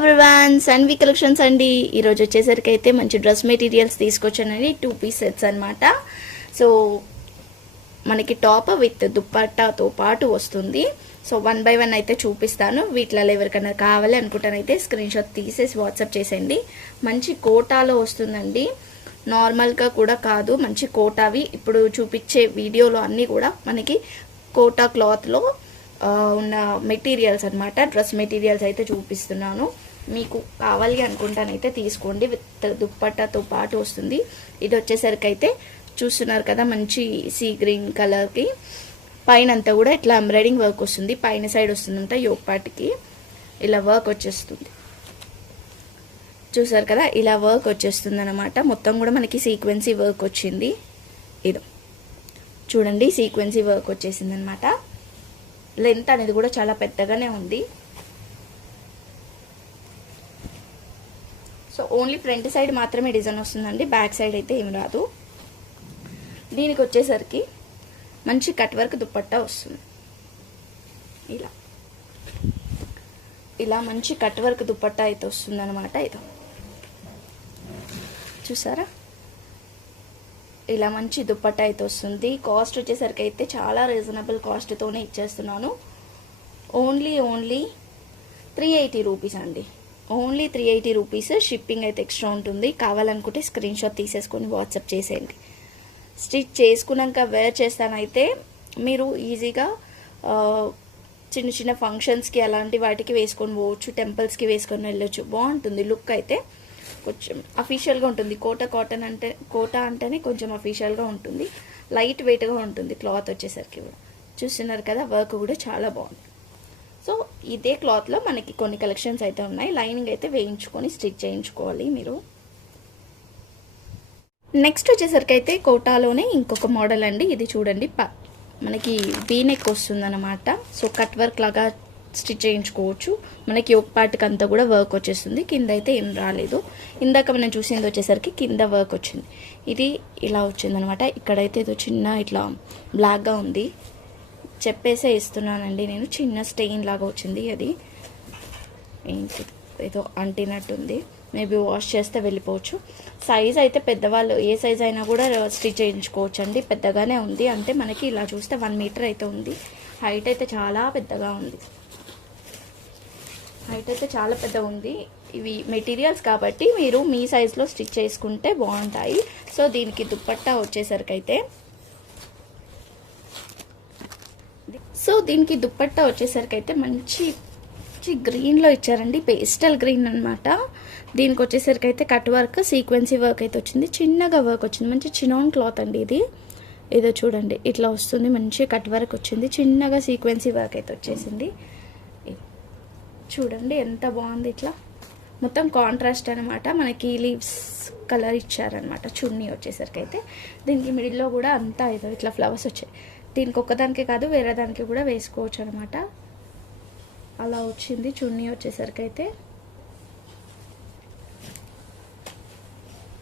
Everyone, Sanvi collections అండి. ఈరోజు వచ్చేసరికి అయితే మంచి డ్రెస్ మెటీరియల్స్ తీసుకొచ్చానండి. 2 పీస్ సెట్స్ అనమాట. సో మనకి టాప్ విత్ దుప్పట్టాతో పాటు వస్తుంది. సో 1 బై 1 అయితే చూపిస్తాను. వీటిలో ఎవరికైనా కావాలి అనుకుంటానైతే స్క్రీన్ షాట్ తీసేసి వాట్సాప్ చేసేయండి. మంచి కోటాలో వస్తుందండి, నార్మల్గా కూడా కాదు, మంచి కోటావి. ఇప్పుడు చూపించే వీడియోలో అన్నీ కూడా మనకి కోటా క్లాత్లో ఉన్న మెటీరియల్స్ అనమాట. డ్రెస్ మెటీరియల్స్ అయితే చూపిస్తున్నాను. మీకు కావాలి అనుకుంటానైతే తీసుకోండి. విత్ దుప్పట్టాతో పాటు వస్తుంది. ఇది వచ్చేసరికి అయితే చూస్తున్నారు కదా, మంచి సీ గ్రీన్ కలర్కి పైన అంతా కూడా ఇట్లా ఎంబ్రాయిడింగ్ వర్క్ వస్తుంది. పైన సైడ్ వస్తుందంట యోక్ పార్ట్కి ఇలా వర్క్ వచ్చేస్తుంది. చూసారు కదా, ఇలా వర్క్ వచ్చేస్తుంది అనమాట. మొత్తం కూడా మనకి సీక్వెన్సీ వర్క్ వచ్చింది. ఇది చూడండి, సీక్వెన్సీ వర్క్ వచ్చేసింది అనమాట. లెంత్ అనేది కూడా చాలా పెద్దగానే ఉంది. సో ఓన్లీ ఫ్రంట్ సైడ్ మాత్రమే డిజైన్ వస్తుందండి, బ్యాక్ సైడ్ అయితే ఏమి రాదు. దీనికి వచ్చేసరికి మంచి కట్ వర్క్ దుప్పట్టా వస్తుంది. ఇలా మంచి కట్ వర్క్ దుప్పట్టా అయితే వస్తుంది అనమాట. ఇది చూసారా, ఇలా మంచి దుప్పట్టా అయితే వస్తుంది. కాస్ట్ వచ్చేసరికి అయితే చాలా రీజనబుల్ కాస్ట్తోనే ఇచ్చేస్తున్నాను. ఓన్లీ 380 రూపీస్ అండి. Only 380 rupees. షిప్పింగ్ అయితే ఎక్స్ట్రా ఉంటుంది. కావాలనుకుంటే స్క్రీన్ షాట్ తీసేసుకొని వాట్సాప్ చేసేయండి. స్టిచ్ చేసుకున్నాక వేర్ చేస్తానైతే మీరు ఈజీగా చిన్న చిన్న ఫంక్షన్స్కి అలాంటి వాటికి వేసుకొని పోవచ్చు, టెంపుల్స్కి వేసుకొని వెళ్ళొచ్చు. బాగుంటుంది లుక్ అయితే, కొంచెం అఫీషియల్గా ఉంటుంది. కోటా అంటేనే కొంచెం అఫీషియల్గా ఉంటుంది, లైట్ వెయిట్గా ఉంటుంది. క్లాత్ వచ్చేసరికి కూడా చూస్తున్నారు కదా, వర్క్ కూడా చాలా బాగుంది. సో ఇదే క్లాత్లో మనకి కొన్ని కలెక్షన్స్ అయితే ఉన్నాయి. లైనింగ్ అయితే వేయించుకొని స్టిచ్ చేయించుకోవాలి మీరు. నెక్స్ట్ వచ్చేసరికి అయితే కోటాలోనే ఇంకొక మోడల్ అండి. ఇది చూడండి, మనకి వీనెక్ వస్తుందన్నమాట. సో కట్ వర్క్ లాగా స్టిచ్ చేయించుకోవచ్చు. మనకి ఒక పార్ట్కి అంతా కూడా వర్క్ వచ్చేస్తుంది. కింద అయితే ఏం రాలేదు. ఇందాక మనం చూసింది వచ్చేసరికి కింద వర్క్ వచ్చింది. ఇది ఇలా వచ్చిందనమాట. ఇక్కడైతే ఏదో చిన్న ఇట్లా బ్లాక్గా ఉంది, చెప్పేసే ఇస్తున్నానండి నేను. చిన్న స్టెయిన్ లాగా వచ్చింది. అది ఏంటి ఏదో అంటినట్టుంది. మేబీ వాష్ చేస్తే వెళ్ళిపోవచ్చు. సైజ్ అయితే పెద్దవాళ్ళు ఏ సైజ్ అయినా కూడా స్టిచ్ చేయించుకోవచ్చు అండి. పెద్దగానే ఉంది, అంటే మనకి ఇలా చూస్తే 1 మీటర్ అయితే ఉంది. హైట్ అయితే చాలా పెద్దగా ఉంది. ఇవి మెటీరియల్స్ కాబట్టి మీరు మీ సైజులో స్టిచ్ చేసుకుంటే బాగుంటాయి. సో దీనికి దుప్పట్టా వచ్చేసరికి అయితే మంచి గ్రీన్లో ఇచ్చారండి. పేస్టల్ గ్రీన్ అనమాట. దీనికి వచ్చేసరికి అయితే కట్ వర్క్ సీక్వెన్సీ వర్క్ అయితే వచ్చింది. చిన్నగా వర్క్ వచ్చింది. మంచి చినాన్ క్లాత్ అండి ఇది. ఏదో చూడండి ఇట్లా వస్తుంది. మంచి కట్ వర్క్ వచ్చింది. చిన్నగా సీక్వెన్సీ వర్క్ అయితే వచ్చేసింది. చూడండి ఎంత బాగుంది. ఇట్లా మొత్తం కాంట్రాస్ట్ అనమాట. మనకి లీవ్స్ కలర్ ఇచ్చారనమాట. చున్నీ వచ్చేసరికి అయితే దీనికి మిడిల్లో కూడా అంతా ఏదో ఇట్లా ఫ్లవర్స్ వచ్చాయి. దీనికి ఒక్కదానికే కాదు, వేరే దానికి కూడా వేసుకోవచ్చు అనమాట. అలా వచ్చింది చున్నీ వచ్చేసరికి అయితే.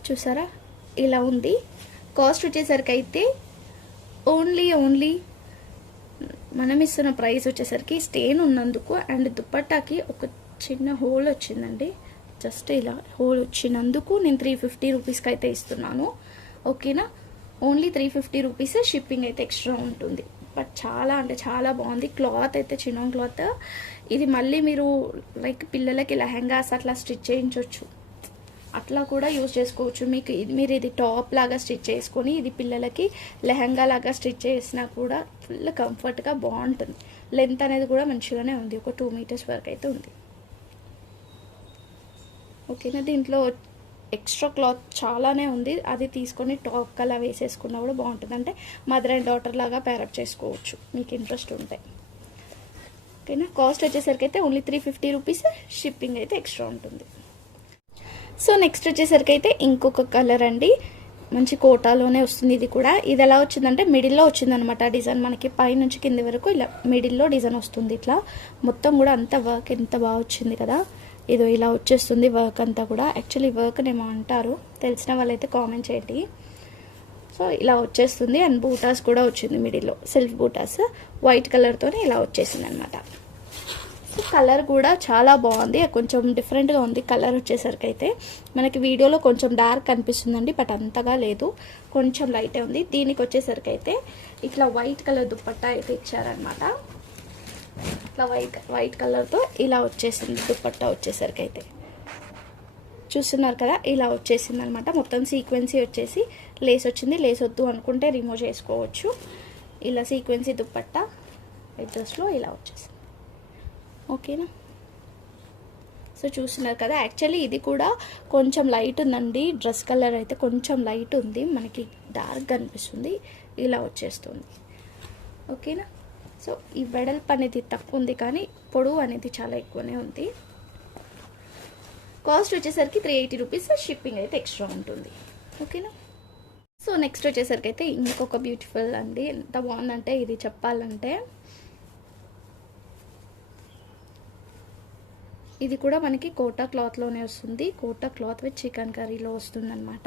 చూసారా, ఇలా ఉంది. కాస్ట్ వచ్చేసరికి అయితే ఓన్లీ మనం ఇస్తున్న ప్రైస్ వచ్చేసరికి స్టెయిన్ ఉన్నందుకు అండ్ దుప్పట్టాకి ఒక చిన్న హోల్ వచ్చిందండి. జస్ట్ ఇలా హోల్ వచ్చినందుకు నేను 350 రూపీస్కి అయితే ఇస్తున్నాను. ఓకేనా, ఓన్లీ 350 రూపీస్. షిప్పింగ్ అయితే ఎక్స్ట్రా ఉంటుంది. బట్ చాలా అంటే చాలా బాగుంది. క్లాత్ అయితే చిన్న క్లాత్. ఇది మళ్ళీ మీరు లైక్ పిల్లలకి లెహంగాస్ అట్లా స్టిచ్ చేయించవచ్చు, అట్లా కూడా యూజ్ చేసుకోవచ్చు. మీరు ఇది టాప్ లాగా స్టిచ్ చేసుకొని ఇది పిల్లలకి లెహంగా లాగా స్టిచ్ చేసినా కూడా ఫుల్ కంఫర్ట్గా బాగుంటుంది. లెంత్ అనేది కూడా మంచిగానే ఉంది. ఒక 2 మీటర్స్ వరకు అయితే ఉంది. ఓకేనా, దీంట్లో ఎక్స్ట్రా క్లాత్ చాలానే ఉంది. అది తీసుకొని టాప్ అలా వేసేసుకున్నా కూడా బాగుంటుంది. అంటే మదర్ అండ్ డాటర్ లాగా పేరప్ చేసుకోవచ్చు మీకు ఇంట్రెస్ట్ ఉంటే. ఓకేనా, కాస్ట్ వచ్చేసరికి అయితే ఓన్లీ 350 రూపీస్. షిప్పింగ్ అయితే ఎక్స్ట్రా ఉంటుంది. సో నెక్స్ట్ వచ్చేసరికి అయితే ఇంకొక కలర్ అండి. మంచి కోటాలోనే వస్తుంది. ఇది కూడా ఇది ఎలా వచ్చిందంటే మిడిల్లో వచ్చిందనమాట. డిజైన్ మనకి పై నుంచి కింది వరకు ఇలా మిడిల్లో డిజైన్ వస్తుంది. ఇట్లా మొత్తం కూడా అంత వర్క్ ఎంత బాగా వచ్చింది కదా. ఇదో ఇలా వచ్చేస్తుంది వర్క్ అంతా కూడా. యాక్చువల్లీ వర్క్ ఏమో అంటారు, తెలిసిన వాళ్ళైతే కామెంట్ చేయండి. సో ఇలా వచ్చేస్తుంది. అండ్ బూటాస్ కూడా వచ్చింది మిడిల్లో, సెల్ఫ్ బూటాస్ వైట్ కలర్తోనే ఇలా వచ్చేసింది అనమాట. సో కలర్ కూడా చాలా బాగుంది, కొంచెం డిఫరెంట్గా ఉంది కలర్ వచ్చేసరికి అయితే. మనకి వీడియోలో కొంచెం డార్క్ కనిపిస్తుందండి, బట్ అంతగా లేదు, కొంచెం లైటే ఉంది. దీనికి వచ్చేసరికి అయితే ఇట్లా వైట్ కలర్ దుపట్టా అయితే ఇచ్చారనమాట. ఇట్లా వైట్ కలర్తో ఇలా వచ్చేసింది దుపట్టా వచ్చేసరికి అయితే. చూస్తున్నారు కదా, ఇలా వచ్చేసింది అనమాట. మొత్తం సీక్వెన్సీ వచ్చేసి లేస్ వచ్చింది. లేస్ వద్దు అనుకుంటే రిమూవ్ చేసుకోవచ్చు. ఇలా సీక్వెన్సీ దుపట్టా ఎడ్జస్ట్లో ఇలా వచ్చేసింది. ఓకేనా? సో చూస్తున్నారు కదా, యాక్చువల్లీ ఇది కూడా కొంచెం లైట్ ఉందండి. డ్రెస్ కలర్ అయితే కొంచెం లైట్ ఉంది, మనకి డార్క్ అనిపిస్తుంది. ఇలా వచ్చేస్తుంది. ఓకేనా? సో ఈ వెడల్పు అనేది తక్కువ ఉంది, కానీ పొడవు అనేది చాలా ఎక్కువనే ఉంది. కాస్ట్ వచ్చేసరికి 380 రూపీస్, షిప్పింగ్ అయితే ఎక్స్ట్రా ఉంటుంది. ఓకేనా? సో నెక్స్ట్ వచ్చేసరికి అయితే ఇంకొక బ్యూటిఫుల్ అండి. ఎంత బాగుందంటే ఇది చెప్పాలంటే, ఇది కూడా మనకి కోటా క్లాత్లోనే వస్తుంది. కోటా క్లాత్ విత్ చికెన్ కర్రీలో వస్తుంది అనమాట.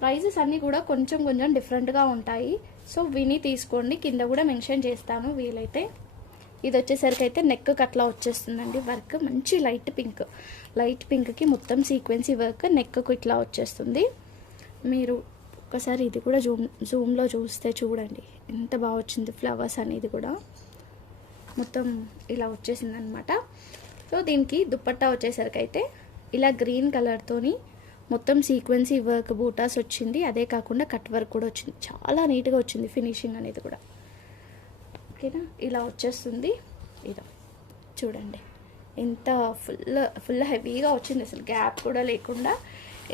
ప్రైజెస్ అన్నీ కూడా కొంచెం కొంచెం డిఫరెంట్గా ఉంటాయి. సో విని తీసుకోండి, కింద కూడా మెన్షన్ చేస్తాను వీలైతే. ఇది వచ్చేసరికి అయితే నెక్ అట్లా వచ్చేస్తుందండి వర్క్, మంచి లైట్ పింక్కి మొత్తం సీక్వెన్సీ వర్క్ నెక్కు ఇట్లా వచ్చేస్తుంది. మీరు ఒకసారి ఇది కూడా జూమ్లో చూస్తే చూడండి ఎంత బాగా వచ్చింది. ఫ్లవర్స్ అనేది కూడా మొత్తం ఇలా వచ్చేసింది అనమాట. సో దీనికి దుపట్టా వచ్చేసరికి అయితే ఇలా గ్రీన్ కలర్తోని మొత్తం సీక్వెన్సీ వర్క్ బూటాస్ వచ్చింది. అదే కాకుండా కట్ వర్క్ కూడా వచ్చింది, చాలా నీట్గా వచ్చింది ఫినిషింగ్ అనేది కూడా. ఓకేనా? ఇలా వచ్చేస్తుంది. ఇదో చూడండి ఎంత ఫుల్ హెవీగా వచ్చింది, అసలు గ్యాప్ కూడా లేకుండా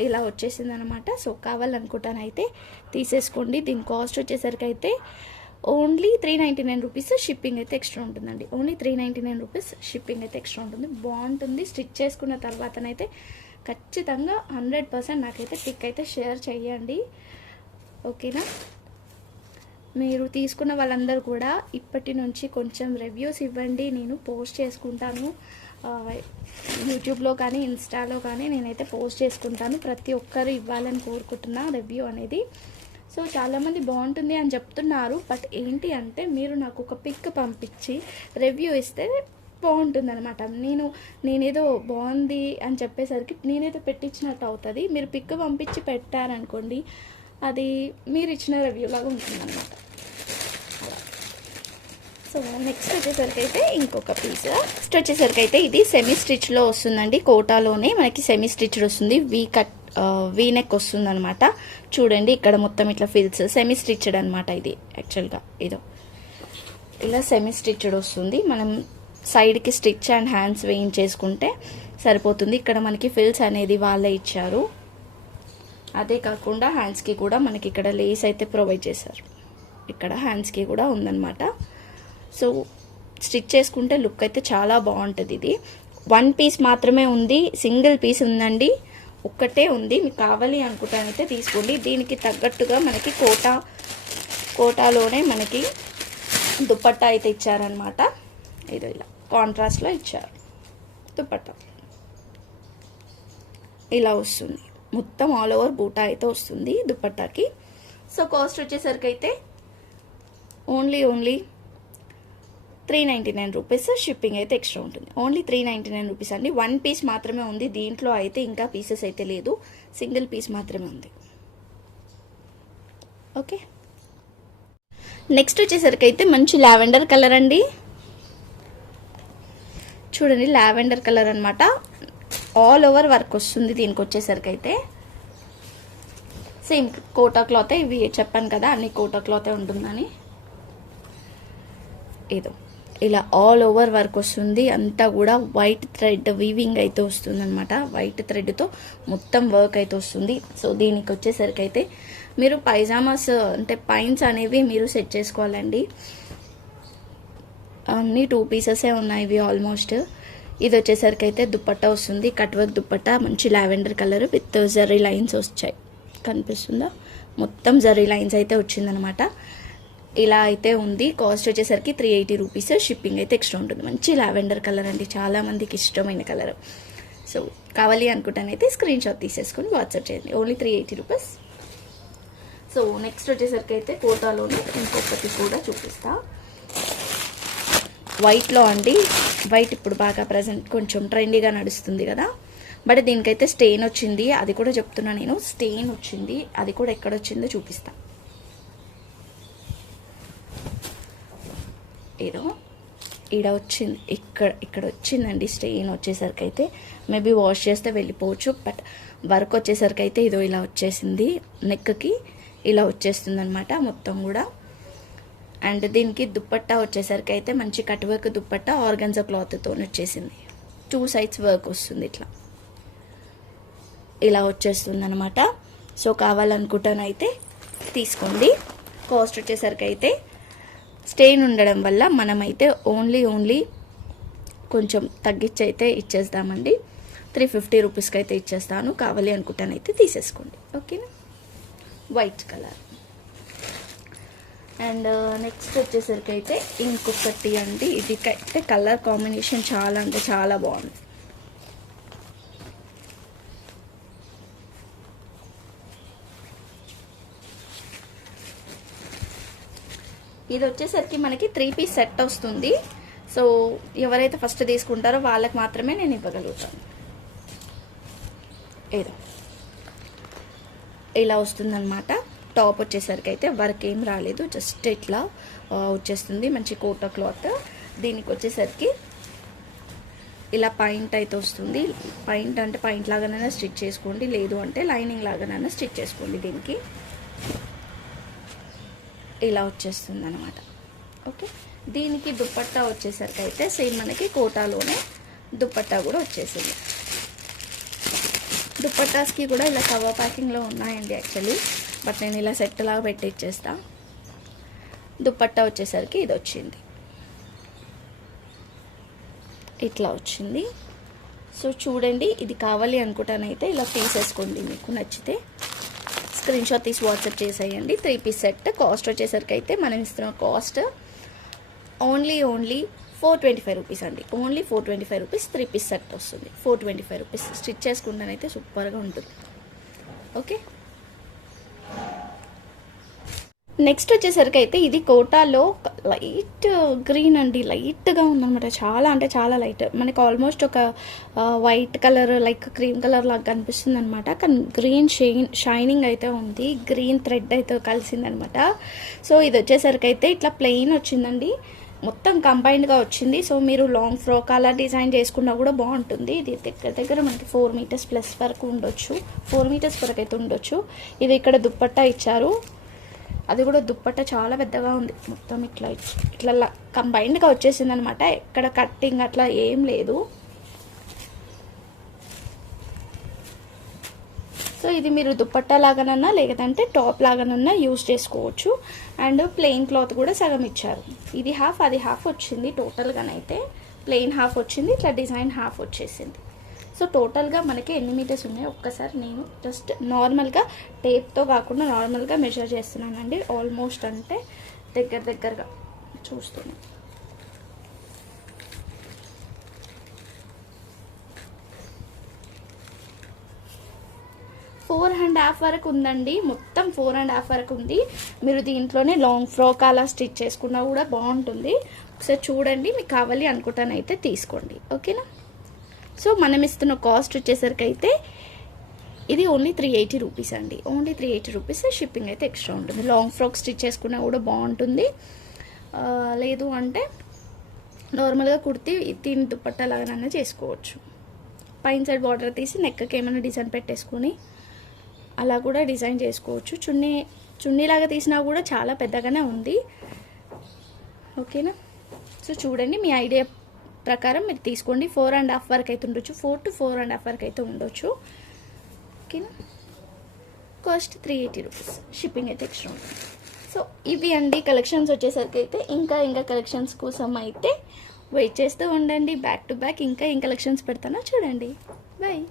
ఇలా వచ్చేసింది అనమాట. సో కావాలనుకుంటానైతే తీసేసుకోండి. దీని కాస్ట్ వచ్చేసరికి అయితే ఓన్లీ 399 రూపీస్, షిప్పింగ్ అయితే ఎక్స్ట్రా ఉంటుందండి. ఓన్లీ 399 రూపీస్, షిప్పింగ్ అయితే ఎక్స్ట్రా ఉంటుంది. బాగుంటుంది. స్టిచ్ చేసుకున్న తర్వాతనైతే ఖచ్చితంగా 100% నాకైతే పిక్ అయితే షేర్ చేయండి. ఓకేనా? మీరు తీసుకున్న వాళ్ళందరూ కూడా ఇప్పటి నుంచి కొంచెం రివ్యూస్ ఇవ్వండి, నేను పోస్ట్ చేసుకుంటాను. యూట్యూబ్లో కానీ ఇన్స్టాలో కానీ నేనైతే పోస్ట్ చేసుకుంటాను. ప్రతి ఒక్కరు ఇవ్వాలని కోరుకుంటున్నా రివ్యూ అనేది. సో చాలామంది బాగుంటుంది అని చెప్తున్నారు, బట్ ఏంటి అంటే మీరు నాకు ఒక పిక్ పంపించి రివ్యూ ఇస్తే బాగుంటుంది అనమాట. నేనేదో బాగుంది అని చెప్పేసరికి నేనేదో పెట్టించినట్టు అవుతుంది. మీరు పిక్ పంపించి పెట్టారనుకోండి, అది మీరు ఇచ్చిన రివ్యూ లాగా ఉంటుంది అనమాట. సో నెక్స్ట్ వచ్చేసరికి అయితే ఇంకొక పీస్. నెక్స్ట్ వచ్చేసరికి అయితే ఇది సెమీ స్టిచ్లో వస్తుందండి. కోటాలోనే మనకి సెమీ స్టిచ్ వస్తుంది. వీ నెక్ వస్తుంది అనమాట. చూడండి ఇక్కడ మొత్తం ఇట్లా ఫిల్స్ సెమీ స్టిచ్డ్ అనమాట. ఇది యాక్చువల్గా ఇదో ఇలా సెమీ స్టిచ్డ్ వస్తుంది. మనం సైడ్కి స్టిచ్ అండ్ హ్యాండ్స్ వేయించేసుకుంటే సరిపోతుంది. ఇక్కడ మనకి ఫిల్స్ అనేది వాళ్ళే ఇచ్చారు. అదే కాకుండా హ్యాండ్స్కి కూడా మనకి ఇక్కడ లేస్ అయితే ప్రొవైడ్ చేశారు. ఇక్కడ హ్యాండ్స్కి కూడా ఉందన్నమాట. సో స్టిచ్ చేసుకుంటే లుక్ అయితే చాలా బాగుంటుంది. ఇది 1 పీస్ మాత్రమే ఉంది, సింగిల్ పీస్ ఉందండి, ఒక్కటే ఉంది. మీకు కావాలి అనుకుంటానైతే తీసుకోండి. దీనికి తగ్గట్టుగా మనకి కోటాలోనే మనకి దుపట్టా అయితే ఇచ్చారనమాట. ఇది ఇలా కాంట్రాస్ట్లో ఇచ్చారు దుపట్టా. ఇలా వస్తుంది మొత్తం ఆల్ ఓవర్ బూటా అయితే వస్తుంది దుపట్టాకి. సో కాస్ట్ వచ్చేసరికి అయితే ఓన్లీ 399 రూపీస్, షిప్పింగ్ అయితే ఎక్స్ట్రా ఉంటుంది. ఓన్లీ 399 రూపీస్ అండి. 1 పీస్ మాత్రమే ఉంది దీంట్లో అయితే, ఇంకా పీసెస్ అయితే లేదు, సింగిల్ పీస్ మాత్రమే ఉంది. ఓకే, నెక్స్ట్ వచ్చేసరికి అయితే మంచి లావెండర్ కలర్ అండి. చూడండి లావెండర్ కలర్ అనమాట. ఆల్ ఓవర్ వర్క్ వస్తుంది దీనికి వచ్చేసరికి అయితే. సేమ్ కోటా క్లాతే, ఇవి చెప్పాను కదా అన్ని కోటా క్లాతే ఉంటుందని. ఏదో ఇలా ఆల్ ఓవర్ వర్క్ వస్తుంది. అంతా కూడా వైట్ థ్రెడ్ వీవింగ్ అయితే వస్తుంది అనమాట. వైట్ థ్రెడ్తో మొత్తం వర్క్ అయితే వస్తుంది. సో దీనికి వచ్చేసరికి అయితే మీరు పైజామాస్ అంటే పైన్స్ అనేవి మీరు సెట్ చేసుకోవాలండి. అన్నీ 2 పీసెసే ఉన్నాయి ఇవి ఆల్మోస్ట్. ఇది వచ్చేసరికి అయితే దుపట్టా వస్తుంది, కట్ వర్క్ దుపట్టా, మంచి lavender colour with zari lines వచ్చాయి. కనిపిస్తుందా? మొత్తం జరీ లైన్స్ అయితే వచ్చిందనమాట. ఇలా అయితే ఉంది. కాస్ట్ వచ్చేసరికి 380 రూపీస్, షిప్పింగ్ అయితే ఎక్స్ట్రా ఉంటుంది. మంచి లావెండర్ కలర్ అండి, చాలామందికి ఇష్టమైన కలర్. సో కావాలి అనుకుంటానైతే స్క్రీన్ షాట్ తీసేసుకొని వాట్సాప్ చేయండి. Only 380 rupees. సో నెక్స్ట్ వచ్చేసరికి అయితే కోటాలోనే ఇంకొకటి కూడా చూపిస్తా. వైట్లో అండి. వైట్ ఇప్పుడు బాగా ప్రజెంట్ కొంచెం ట్రెండీగా నడుస్తుంది కదా. బట్ దీనికైతే స్టెయిన్ వచ్చింది, అది కూడా చెప్తున్నా నేను. స్టెయిన్ వచ్చింది, అది కూడా ఎక్కడ వచ్చిందో చూపిస్తా. ఏదో ఇక్కడ వచ్చింది, ఇక్కడ వచ్చిందండి స్టెయిన్. వచ్చేసరికి అయితే మేబీ వాష్ చేస్తే వెళ్ళిపోవచ్చు. బట్ వర్క్ వచ్చేసరికి అయితే ఇదో ఇలా వచ్చేసింది, నెక్కి ఇలా వచ్చేస్తుంది అనమాట మొత్తం కూడా. అండ్ దీనికి దుప్పట్టా వచ్చేసరికి అయితే మంచి కట్ వర్క్ దుప్పట్టా ఆర్గన్జా క్లాత్తో వచ్చేసింది. 2 సైడ్స్ వర్క్ వస్తుంది, ఇట్లా ఇలా వచ్చేస్తుంది అనమాట. సో కావాలనుకుంటానైతే తీసుకోండి. కాస్ట్ వచ్చేసరికి అయితే స్టెయిన్ ఉండడం వల్ల మనమైతే ఓన్లీ కొంచెం తగ్గించి అయితే ఇచ్చేస్తామండి. 350 రూపీస్కి అయితే ఇచ్చేస్తాను. కావాలి అనుకుంటానైతే తీసేసుకోండి, ఓకేనా. White colour. అండ్ నెక్స్ట్ వచ్చేసరికి అయితే ఇంకొకటి అండి. ఇది అయితే కలర్ కాంబినేషన్ చాలా అంటే చాలా బాగుంది. ఇది వచ్చేసరికి మనకి 3 పీస్ సెట్ వస్తుంది. సో ఎవరైతే ఫస్ట్ తీసుకుంటారో వాళ్ళకి మాత్రమే నేను ఇవ్వగలుగుతాను. ఏదో ఇలా వస్తుందన్నమాట. టాప్ వచ్చేసరికి అయితే వర్క్ ఏం రాలేదు, జస్ట్ ఇట్లా వచ్చేస్తుంది. మంచి కోటా క్లాత్. దీనికి వచ్చేసరికి ఇలా పాయింట్ అయితే వస్తుంది. పాయింట్ అంటే పాయింట్ లాగానైనా స్టిచ్ చేసుకోండి, లేదు అంటే లైనింగ్ లాగానైనా స్టిచ్ చేసుకోండి. దీనికి ఇలా వచ్చేస్తుంది అనమాట, ఓకే. దీనికి దుప్పట్టా వచ్చేసరికి అయితే సేమ్ మనకి కోటాలోనే దుప్పట్టా కూడా వచ్చేసింది. దుప్పట్టాస్కి కూడా ఇలా కవర్ ప్యాకింగ్లో ఉన్నాయండి యాక్చువల్లీ, బట్ నేను ఇలా సెట్ లాగా పెట్టి ఇచ్చేస్తా. దుప్పట్టా వచ్చేసరికి ఇది వచ్చింది, ఇట్లా వచ్చింది. సో చూడండి, ఇది కావాలి అనుకుంటానైతే ఇలా తీసేసుకోండి. మీకు నచ్చితే స్క్రీన్ షాట్ తీసి వాట్సాప్ చేసేయండి. 3 పీస్ సెట్. కాస్ట్ వచ్చేసరికి అయితే మనం ఇస్తున్న కాస్ట్ ఓన్లీ 425 రూపీస్ అండి. ఓన్లీ 425 రూపీస్ 3 పీస్ సెట్ వస్తుంది. 425 రూపీస్. స్టిచ్ చేసుకుంటానైతే సూపర్గా ఉంటుంది, ఓకే. నెక్స్ట్ వచ్చేసరికి అయితే ఇది కోటాలో లైట్ గ్రీన్ అండి. లైట్గా ఉందన్నమాట, చాలా అంటే చాలా లైట్. మనకి ఆల్మోస్ట్ ఒక white colour like cream colour లాగా కనిపిస్తుంది అనమాట. కానీ గ్రీన్ షైనింగ్ అయితే ఉంది, గ్రీన్ థ్రెడ్ అయితే కలిసిందనమాట. సో ఇది వచ్చేసరికి అయితే ఇట్లా ప్లెయిన్ వచ్చిందండి, మొత్తం కంబైన్డ్గా వచ్చింది. సో మీరు లాంగ్ ఫ్రాక్ అలా డిజైన్ చేసుకున్నా కూడా బాగుంటుంది. ఇది దగ్గర మనకి 4 మీటర్స్ ప్లస్ వరకు ఉండొచ్చు, 4 మీటర్స్ వరకు అయితే ఉండొచ్చు. ఇది ఇక్కడ దుప్పట్టా ఇచ్చారు, అది కూడా దుప్పట్టా చాలా పెద్దగా ఉంది. మొత్తం ఇట్లా కంబైన్డ్గా వచ్చేసింది అనమాట. ఎక్కడ కట్టింగ్ అట్లా ఏం లేదు. సో ఇది మీరు దుప్పట్టా లాగానన్నా లేదంటే టాప్ లాగానన్నా యూజ్ చేసుకోవచ్చు. అండ్ ప్లెయిన్ క్లాత్ కూడా సగం ఇచ్చారు. ఇది హాఫ్, అది హాఫ్ వచ్చింది. టోటల్గానైతే ప్లెయిన్ హాఫ్ వచ్చింది, ఇట్లా డిజైన్ హాఫ్ వచ్చేసింది. సో టోటల్గా మనకి ఎన్ని మీటర్స్ ఉన్నాయో ఒక్కసారి నేను జస్ట్ నార్మల్గా టేప్తో కాకుండా నార్మల్గా మెజర్ చేస్తున్నానండి. ఆల్మోస్ట్ అంటే దగ్గరగా చూస్తున్నాను. 4.5 వరకు ఉందండి. మొత్తం 4.5 వరకు ఉంది. మీరు దీంట్లోనే లాంగ్ ఫ్రాక్ అలా స్టిచ్ చేసుకున్నా కూడా బాగుంటుంది. ఒకసారి చూడండి, మీకు కావాలి అనుకుంటానైతే తీసుకోండి, ఓకేనా. సో మనం ఇస్తున్న కాస్ట్ వచ్చేసరికి అయితే ఇది ఓన్లీ 380 రూపీస్ అండి. Only 380 rupees. షిప్పింగ్ అయితే ఎక్స్ట్రా ఉంటుంది. లాంగ్ ఫ్రాక్ స్టిచ్ చేసుకున్నా కూడా బాగుంటుంది. లేదు అంటే నార్మల్గా కుర్తీ దీని దుప్పట్టా లాగానైనా చేసుకోవచ్చు. పైన సైడ్ బార్డర్ తీసి నెక్కకి ఏమైనా డిజైన్ పెట్టేసుకొని అలా కూడా డిజైన్ చేసుకోవచ్చు. చున్నీలాగా తీసినా కూడా చాలా పెద్దగానే ఉంది, ఓకేనా. సో చూడండి, మీ ఐడియా ప్రకారం మీరు తీసుకోండి. 4.5 వరకు అయితే ఉండొచ్చు, 4 to 4.5 వరకు అయితే ఉండొచ్చు, ఓకేనా. Cost 380 rupees. షిప్పింగ్ అయితే ఎక్స్ట్రా ఉంటుంది. సో ఇవి అండి కలెక్షన్స్ వచ్చేసరికి అయితే. ఇంకా కలెక్షన్స్ కోసం అయితే వెయిట్ చేస్తూ ఉండండి. బ్యాక్ టు బ్యాక్ ఇంకా ఏం కలెక్షన్స్ పెడతానో చూడండి. బాయ్.